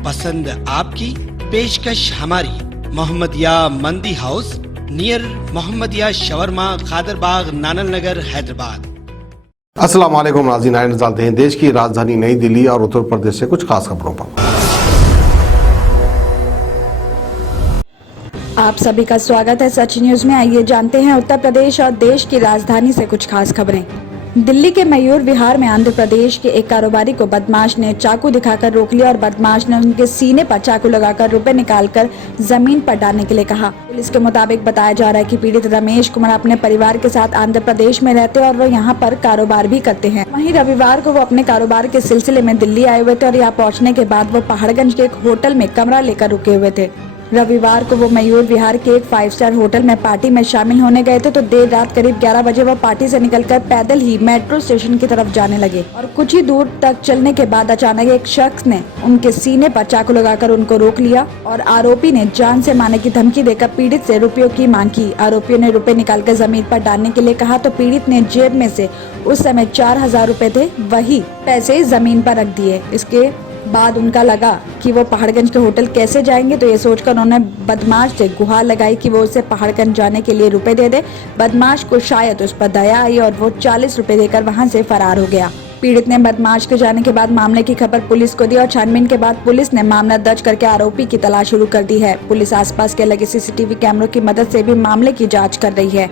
पसंद आपकी, पेशकश हमारी। मोहम्मदिया मंदी house near Mohammadia shawarma, Khadarbagh, नानल नगर, हैदराबाद। अस्सलाम वालेकुम नाज़रीन, आइए नज़र डालते हैं देश की राजधानी नई दिल्ली और उत्तर प्रदेश से कुछ खास खबरों पर। आप सभी का स्वागत है सच न्यूज में। आइए जानते हैं उत्तर प्रदेश और देश की राजधानी से कुछ खास खबरें। दिल्ली के मयूर विहार में आंध्र प्रदेश के एक कारोबारी को बदमाश ने चाकू दिखाकर रोक लिया और बदमाश ने उनके सीने पर चाकू लगाकर रुपए निकालकर जमीन पर डालने के लिए कहा। पुलिस के मुताबिक बताया जा रहा है कि पीड़ित रमेश कुमार अपने परिवार के साथ आंध्र प्रदेश में रहते और वो यहाँ पर कारोबार भी करते हैं। वहीं रविवार को वो अपने कारोबार के सिलसिले में दिल्ली आए हुए थे और यहाँ पहुँचने के बाद वो पहाड़गंज के एक होटल में कमरा लेकर रुके हुए थे। रविवार को वो मयूर विहार के एक 5 स्टार होटल में पार्टी में शामिल होने गए थे तो देर रात करीब 11 बजे वो पार्टी से निकलकर पैदल ही मेट्रो स्टेशन की तरफ जाने लगे और कुछ ही दूर तक चलने के बाद अचानक एक शख्स ने उनके सीने पर चाकू लगाकर उनको रोक लिया और आरोपी ने जान से मारने की धमकी देकर पीड़ित से रुपयों की मांग की। आरोपियों ने रुपए निकालकर जमीन पर डालने के लिए कहा तो पीड़ित ने जेब में से उस समय 4,000 रुपए थे, वही पैसे जमीन पर रख दिए। इसके बाद उनका लगा कि वो पहाड़गंज के होटल कैसे जाएंगे तो ये सोचकर उन्होंने बदमाश से गुहार लगाई कि वो उसे पहाड़गंज जाने के लिए रुपए दे दे। बदमाश को शायद उस पर दया आई और वो 40 रुपए देकर वहां से फरार हो गया। पीड़ित ने बदमाश के जाने के बाद मामले की खबर पुलिस को दी और छानबीन के बाद पुलिस ने मामला दर्ज करके आरोपी की तलाश शुरू कर दी है। पुलिस आसपास के लगे सीसीटीवी कैमरों की मदद से भी मामले की जाँच कर रही है।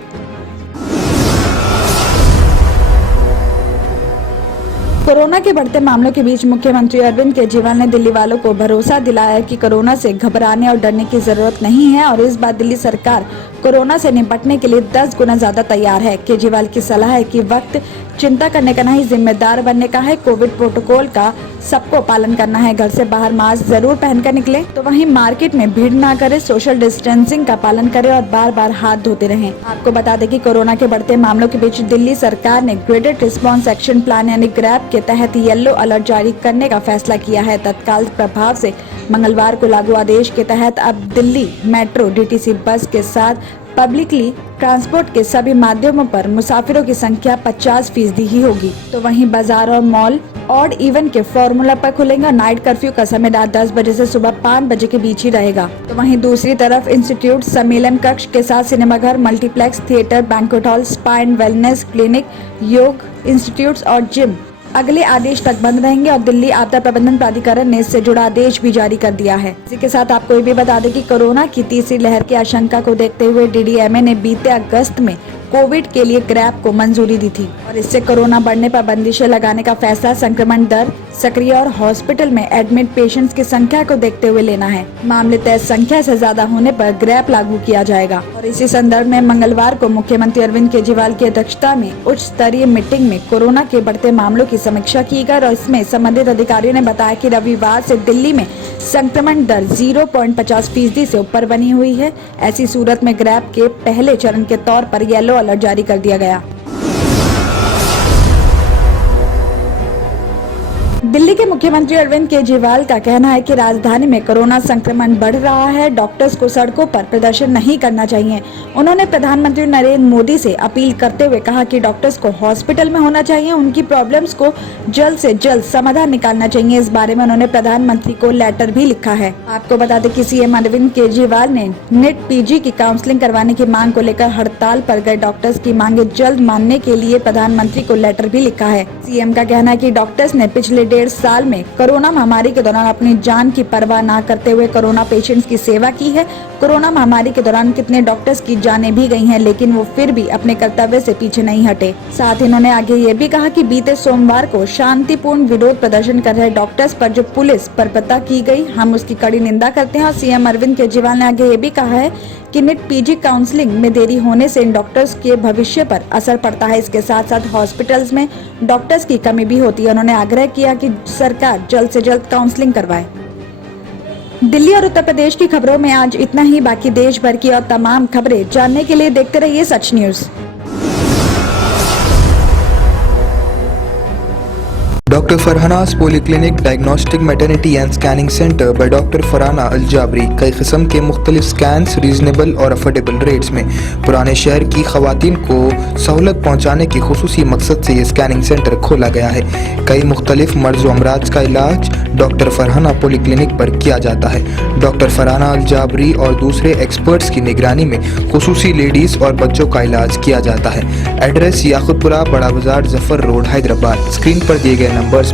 कोरोना के बढ़ते मामलों के बीच मुख्यमंत्री अरविंद केजरीवाल ने दिल्ली वालों को भरोसा दिलाया कि कोरोना से घबराने और डरने की जरूरत नहीं है और इस बार दिल्ली सरकार कोरोना से निपटने के लिए 10 गुना ज्यादा तैयार है। केजरीवाल की सलाह है कि वक्त चिंता करने का नहीं, जिम्मेदार बनने का है। कोविड प्रोटोकॉल का सबको पालन करना है। घर से बाहर मास्क जरूर पहनकर निकले तो वहीं मार्केट में भीड़ ना करे, सोशल डिस्टेंसिंग का पालन करें और बार बार हाथ धोते रहें। आपको बता दें कि कोरोना के बढ़ते मामलों के बीच दिल्ली सरकार ने ग्रेडेड रिस्पांस एक्शन प्लान यानी ग्रैप के तहत येलो अलर्ट जारी करने का फैसला किया है। तत्काल प्रभाव से मंगलवार को लागू आदेश के तहत अब दिल्ली मेट्रो, डीटीसी बस के साथ पब्लिकली ट्रांसपोर्ट के सभी माध्यमों पर मुसाफिरों की संख्या 50% ही होगी। तो वहीं बाजार और मॉल ऑड इवन के फॉर्मूला पर खुलेंगे और नाइट कर्फ्यू का समय रात 10 बजे से सुबह 5 बजे के बीच ही रहेगा। तो वहीं दूसरी तरफ इंस्टीट्यूट, सम्मेलन कक्ष के साथ सिनेमाघर, multiplex, theatre, banquet hall, spa and wellness clinic, योग इंस्टीट्यूट और जिम अगले आदेश तक बंद रहेंगे और दिल्ली आपदा प्रबंधन प्राधिकरण ने इससे जुड़ा आदेश भी जारी कर दिया है। इसी के साथ आपको ये भी बता दें कि कोरोना की तीसरी लहर की आशंका को देखते हुए डीडीएमए ने बीते अगस्त में कोविड के लिए ग्रैप को मंजूरी दी थी और इससे कोरोना बढ़ने पर बंदिशें लगाने का फैसला संक्रमण दर, सक्रिय और हॉस्पिटल में एडमिट पेशेंट्स की संख्या को देखते हुए लेना है। मामले तय संख्या से ज्यादा होने पर ग्रैप लागू किया जाएगा। और इसी संदर्भ में मंगलवार को मुख्यमंत्री अरविंद केजरीवाल की अध्यक्षता में उच्च स्तरीय मीटिंग में कोरोना के बढ़ते मामलों की समीक्षा की गई और इसमें संबंधित अधिकारियों ने बताया कि रविवार से दिल्ली में संक्रमण दर 0.50% से ऊपर बनी हुई है। ऐसी सूरत में ग्रैप के पहले चरण के तौर पर येलो अलर्ट जारी कर दिया गया। दिल्ली के मुख्यमंत्री अरविंद केजरीवाल का कहना है कि राजधानी में कोरोना संक्रमण बढ़ रहा है, डॉक्टर्स को सड़कों पर प्रदर्शन नहीं करना चाहिए। उन्होंने प्रधानमंत्री नरेंद्र मोदी से अपील करते हुए कहा कि डॉक्टर्स को हॉस्पिटल में होना चाहिए, उनकी प्रॉब्लम्स को जल्द से जल्द समाधान निकालना चाहिए। इस बारे में उन्होंने प्रधानमंत्री को लेटर भी लिखा है। आपको बता दें कि सीएम अरविंद केजरीवाल ने नीट पीजी की काउंसलिंग करवाने की मांग को लेकर हड़ताल पर गए डॉक्टर्स की मांगे जल्द मानने के लिए प्रधानमंत्री को लेटर भी लिखा है। सीएम का कहना है कि डॉक्टर्स ने पिछले 1.5 साल में कोरोना महामारी के दौरान अपनी जान की परवाह न करते हुए कोरोना पेशेंट्स की सेवा की है। कोरोना महामारी के दौरान कितने डॉक्टर्स की जानें भी गई हैं, लेकिन वो फिर भी अपने कर्तव्य से पीछे नहीं हटे। साथ ही उन्होंने आगे ये भी कहा कि बीते सोमवार को शांतिपूर्ण विरोध प्रदर्शन कर रहे डॉक्टर्स पर जो पुलिस पर पता की गई, हम उसकी कड़ी निंदा करते हैं। और सीएम अरविंद केजरीवाल ने आगे ये भी कहा है कि नीट पीजी काउंसलिंग में देरी होने से इन डॉक्टर्स के भविष्य पर असर पड़ता है। इसके साथ साथ हॉस्पिटल्स में डॉक्टर्स की कमी भी होती है। उन्होंने आग्रह किया कि सरकार जल्द से जल्द काउंसलिंग करवाए। दिल्ली और उत्तर प्रदेश की खबरों में आज इतना ही। बाकी देश भर की और तमाम खबरें जानने के लिए देखते रहिए सच news. Dr. Farhana's Polyclinic Diagnostic Maternity and Scanning Center by Dr. Farhana Al Jabri कई किस्म के मुख्तलिफ स्कैन्स रीजनेबल और अफोर्डेबल रेट्स में पुराने शहर की खवातीन को सहूलत पहुँचाने के खुसूसी मकसद से ये स्कैनिंग सेंटर खोला गया है। कई मुख्तलिफ मर्ज व अमराज का इलाज डॉक्टर फरहाना पॉलीक्लिनिक पर किया जाता है। डॉक्टर फरहाना अल जाबरी और दूसरे एक्सपर्ट्स की निगरानी में खुसूसी लेडीज़ और बच्चों का इलाज किया जाता है। एड्रेस याकुतपुरा, बड़ा बाजार, जफर रोड, हैदराबाद। स्क्रीन पर दिए गए नंबर्स